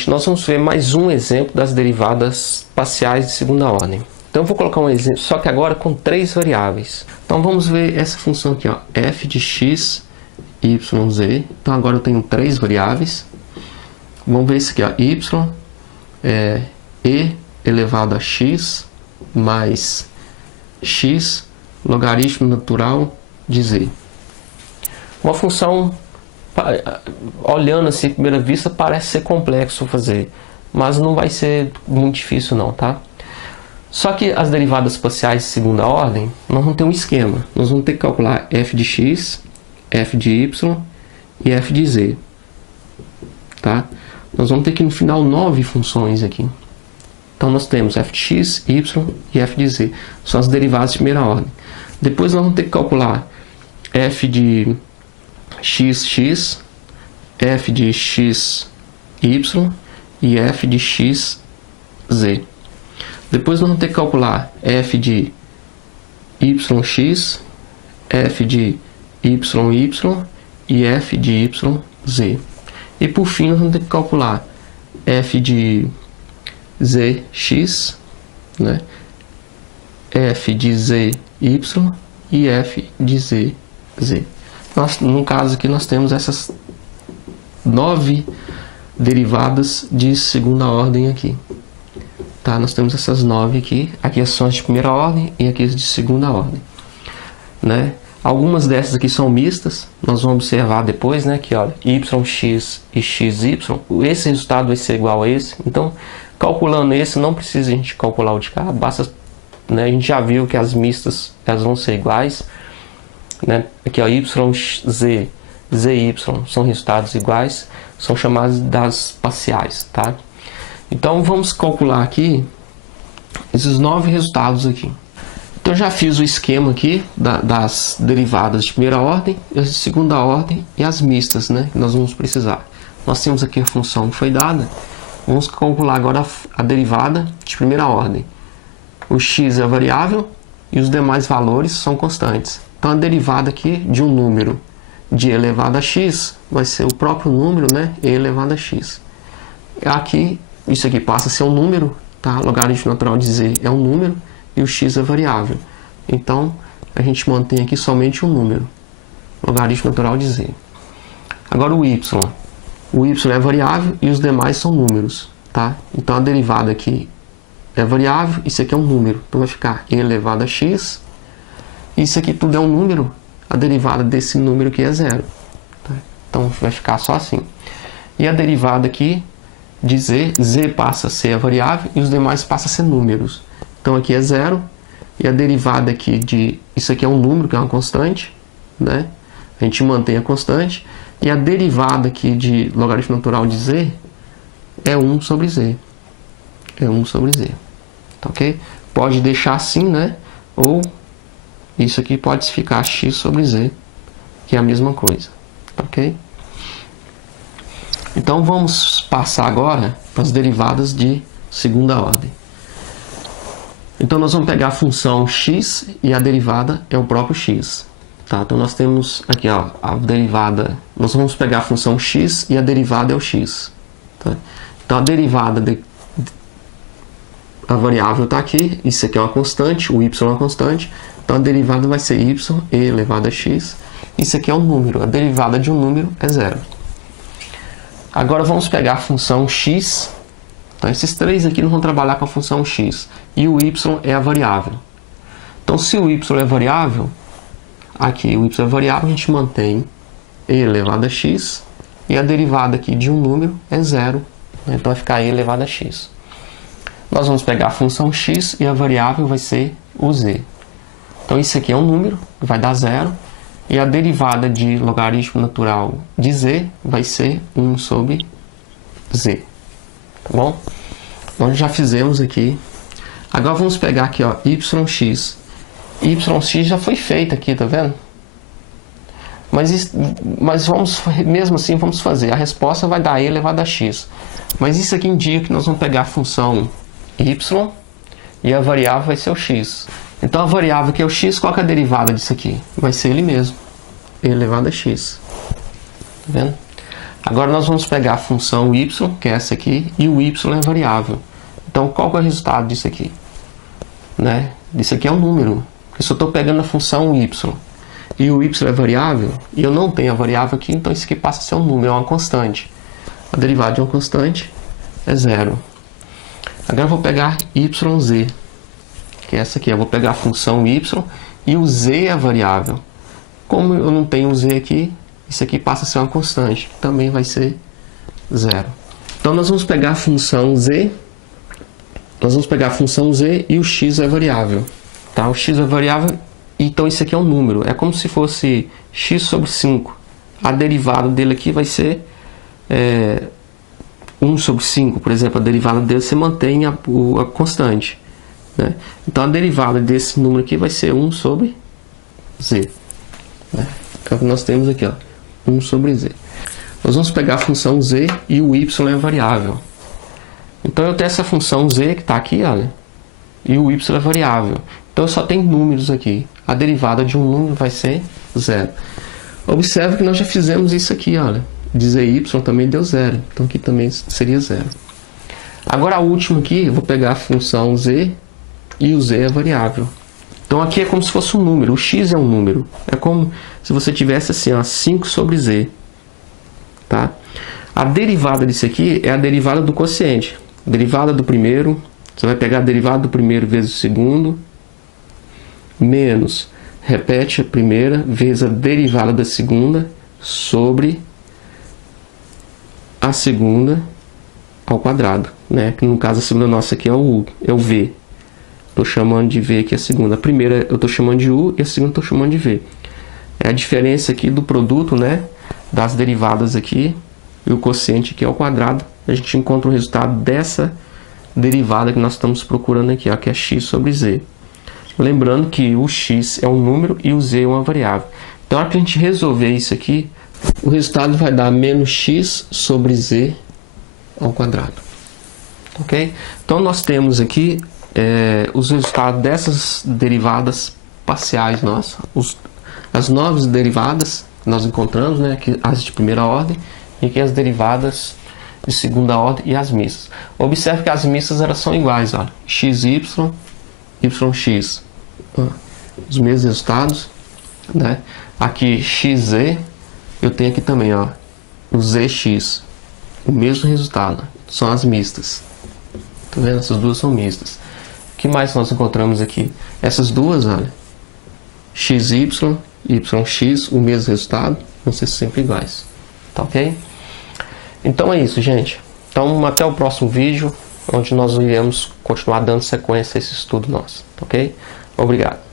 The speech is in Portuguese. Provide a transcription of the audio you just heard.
gente, nós vamos ver mais um exemplo das derivadas parciais de segunda ordem. Então eu vou colocar um exemplo, só que agora com 3 variáveis. Então vamos ver essa função aqui, ó, f de x, y, z. Então agora eu tenho 3 variáveis. Vamos ver isso aqui, ó, y é e elevado a x mais x logaritmo natural de z. Uma função, olhando assim à primeira vista, parece ser complexo fazer, mas não vai ser muito difícil não, tá? Só que as derivadas parciais de segunda ordem, nós vamos ter um esquema. Nós vamos ter que calcular f de x, f de y e f de z, tá? Nós vamos ter que no final 9 funções aqui. Então nós temos f de x, y e f de z. São as derivadas de primeira ordem. Depois nós vamos ter que calcular f de x, f de x, y e f de x, z. Depois nós vamos ter que calcular f de yx, f de yy e f de yz. E por fim nós vamos ter que calcular f de zx, né? f de zy e f de zz. No caso aqui nós temos essas 9 derivadas de segunda ordem aqui. Tá? Nós temos essas 9 aqui. Aqui são as de primeira ordem e aqui as de segunda ordem, né? Algumas dessas aqui são mistas. Nós vamos observar depois, né, que olha, yx e xy, esse resultado vai ser igual a esse. Então, calculando esse, não precisa a gente calcular o de cá, basta, né, a gente já viu que as mistas elas vão ser iguais, né? Aqui ó, yz, zy são resultados iguais, são chamadas das parciais, tá? Então vamos calcular aqui esses 9 resultados aqui. Então eu já fiz o esquema aqui das derivadas de primeira ordem, as de segunda ordem e as mistas, né, que nós vamos precisar. Nós temos aqui a função que foi dada. Vamos calcular agora a derivada de primeira ordem. O x é variável e os demais valores são constantes. Então a derivada aqui de um número de e elevado a x vai ser o próprio número, né, e elevado a x. Aqui, isso aqui passa a ser um número, tá? Logaritmo natural de z é um número e o x é variável. Então a gente mantém aqui somente um número, logaritmo natural de z. Agora o y é variável e os demais são números, tá? Então a derivada aqui é variável, isso aqui é um número, então vai ficar e elevado a x. Isso aqui tudo é um número, a derivada desse número aqui é 0. Tá? Então vai ficar só assim. E a derivada aqui de z passa a ser a variável e os demais passam a ser números. Então aqui é 0. E a derivada aqui de... Isso aqui é um número, que é uma constante, né? A gente mantém a constante. E a derivada aqui de logaritmo natural de z é 1 sobre z. É 1 sobre z. Tá, ok? Pode deixar assim, né? Ou isso aqui pode ficar x sobre z, que é a mesma coisa. Tá, ok? Então vamos passar agora para as derivadas de segunda ordem. Então nós vamos pegar a função x e a derivada é o próprio x. Tá? Então nós temos aqui ó, a derivada, nós vamos pegar a função x e a derivada é o x. Tá? Então a derivada, a variável está aqui, isso aqui é uma constante, o y é uma constante, então a derivada vai ser y e elevado a x. Isso aqui é um número, a derivada de um número é 0. Agora vamos pegar a função x. Então esses 3 aqui não vão trabalhar com a função x. E o y é a variável. Então se o y é variável, aqui o y é variável, a gente mantém e elevado a x. E a derivada aqui de um número é 0. Então vai ficar e elevado a x. Nós vamos pegar a função x e a variável vai ser o z. Então isso aqui é um número, vai dar 0. E a derivada de logaritmo natural de z vai ser 1 sobre z. Tá bom? Nós já fizemos aqui. Agora vamos pegar aqui, ó, yx. Yx já foi feito aqui, tá vendo? Mas vamos, mesmo assim, vamos fazer. A resposta vai dar e elevado a x. Mas isso aqui indica que nós vamos pegar a função y e a variável vai ser o x. Então a variável que é o x, qual que é a derivada disso aqui? Vai ser ele mesmo, e elevado a x. Tá vendo? Agora nós vamos pegar a função y, que é essa aqui, e o y é variável. Então qual que é o resultado disso aqui? Né? Isso aqui é um número. Porque se eu estou pegando a função y e o y é variável, e eu não tenho a variável aqui, então isso aqui passa a ser um número, é uma constante. A derivada de uma constante é zero. Agora eu vou pegar yz, que é essa aqui. Eu vou pegar a função y e o z é a variável. Como eu não tenho o z aqui, isso aqui passa a ser uma constante, também vai ser zero. Então nós vamos pegar a função z, e o x é variável. Tá? O x é variável, então isso aqui é um número. É como se fosse x sobre 5. A derivada dele aqui vai ser 1 sobre 5, por exemplo. A derivada dele você mantém a constante. Né? Então a derivada desse número aqui vai ser 1 sobre z. Né? É o que nós temos aqui, ó, 1 sobre z. Nós vamos pegar a função z e o y é variável. Então eu tenho essa função z que está aqui, olha, e o y é variável. Então eu só tenho números aqui. A derivada de um número vai ser zero. Observe que nós já fizemos isso aqui, olha. Dizer y também deu zero. Então aqui também seria zero. Agora a última aqui, eu vou pegar a função z e o z é variável. Então aqui é como se fosse um número. O x é um número. É como se você tivesse assim, ó, 5 sobre z. Tá? A derivada disso aqui é a derivada do quociente. Derivada do primeiro, você vai pegar a derivada do primeiro vezes o segundo, menos, repete a primeira, vezes a derivada da segunda, sobre a segunda ao quadrado. Né? Que no caso a segunda nossa aqui é o v. Estou chamando de v aqui a segunda. A primeira eu estou chamando de u e a segunda estou chamando de v. É a diferença aqui do produto, né, das derivadas aqui e o quociente aqui ao quadrado. A gente encontra o resultado dessa derivada que nós estamos procurando aqui, ó, que é x sobre z. Lembrando que o x é um número e o z é uma variável. Então, na hora que a gente resolver isso aqui, o resultado vai dar menos x sobre z ao quadrado. Ok? Então, nós temos aqui os resultados dessas derivadas parciais nossas. As novas derivadas que nós encontramos, né, aqui, as de primeira ordem, e aqui as derivadas de segunda ordem e as mistas. Observe que as mistas elas são iguais, ó, xy, yx, os mesmos resultados, né? Aqui xz, eu tenho aqui também, ó, o zx, o mesmo resultado, são as mistas. Tá vendo? Essas duas são mistas. O que mais nós encontramos aqui? Essas duas, olha, xy, yx, o mesmo resultado, vão ser sempre iguais. Tá ok? Então é isso, gente. Então até o próximo vídeo, onde nós iremos continuar dando sequência a esse estudo nosso. Ok? Obrigado.